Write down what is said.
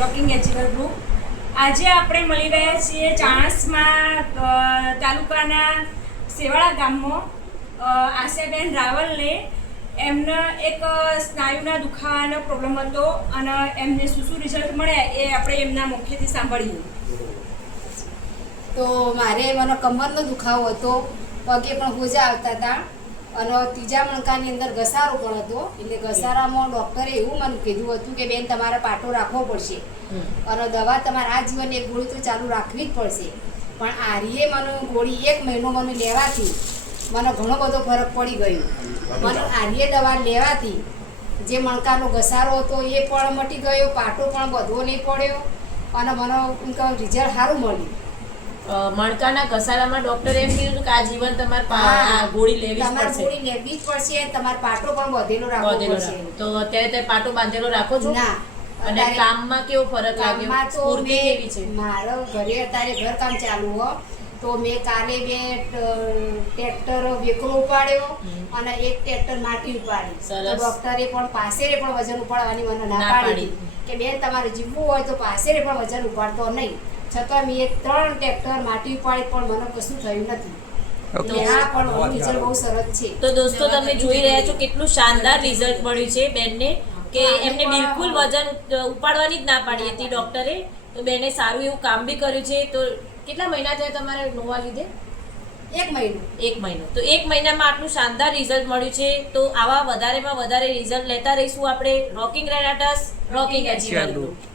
Walking achiever group. આજે આપણે મળી રહ્યા છીએ ચાણસ્મા તાલુકાના સેવાળા ગામમાં આશાબેન રાવલને. એમને એક સ્નાયુના દુખાવાનો પ્રોબ્લેમ હતો અને એમને શું રિઝલ્ટ મળ્યા એ આપણે એમના મુખ્યથી સાંભળીએ. તો મને કમરનો દુખાવો હતો, પગે પણ હોજા આવતા હતા અને ત્રીજા મણકાની અંદર ઘસારો પણ હતો. એટલે ઘસારામાં ડૉક્ટરે એવું મને કીધું હતું કે બેન તમારે પાટો રાખવો પડશે અને દવા તમારે આ જીવન એક ગોળી તો ચાલુ રાખવી જ પડશે. પણ આરીએ મને ગોળી 1 મહિનો મને લેવાથી મને ઘણો બધો ફરક પડી ગયો. મને આરીએ દવા લેવાથી જે મણકાનો ઘસારો હતો એ પણ મટી ગયો, પાટો પણ બધો નહીં પડ્યો અને મને રિઝલ્ટ સારું મળ્યું. મણકાના ઘસારામાં ડોક્ટરે એમ કીધું કે આ જીવન તમારે ગોળી લેવી જ પડશે, તમારે પાટો પણ બધેલો રાખવો પડશે. તો અત્યારે તે પાટો બાંધેલો રાખો છો? ના. અને કામમાં કેવો ફરક લાગ્યો? સ્ફૂર્તિ કેવી છે? મારો ઘરે અત્યારે ઘરકામ ચાલુ હો તો મેં કાલે 2 ટ્રેક્ટર વેકરો ઉપાડ્યો અને 1 ટ્રેક્ટર માટી ઉપાડી. તો ડોક્ટરે પણ પાસેરે પણ વજન ઉપાડવાની મને ના પાડી કે બેન તમારે જીવવું હોય તો પાસેરે પણ વજન ઉપાડતો નહીં. છતાં મેં 3 ટ્રેક્ટર માટી ઉપાડી પણ મને કશું થયું નથી. બહુ સરસ છે. તો દોસ્તો તમે જોઈ રહ્યા છો કેટલું શાનદાર રિઝલ્ટ મળ્યું છે બેનને, કે એમને બિલકુલ વજન ઉપાડવાની જ ના પાડી હતી ડોક્ટરે. તો બેને સારું એવું કામ બી કર્યું છે. તો કેટલા મહિના થયા તમારે નોવા લીધે? 1 મહિનો. 1 મહિનો. તો 1 મહિનામાં આટલું શાનદાર રિઝલ્ટ મળ્યું છે. તો આવા વધારેમાં વધારે રિઝલ્ટ લેતા રહીશું આપણે. રોકિંગ રેનાટસ, રોકિંગ એચીવર ગ્રુપ.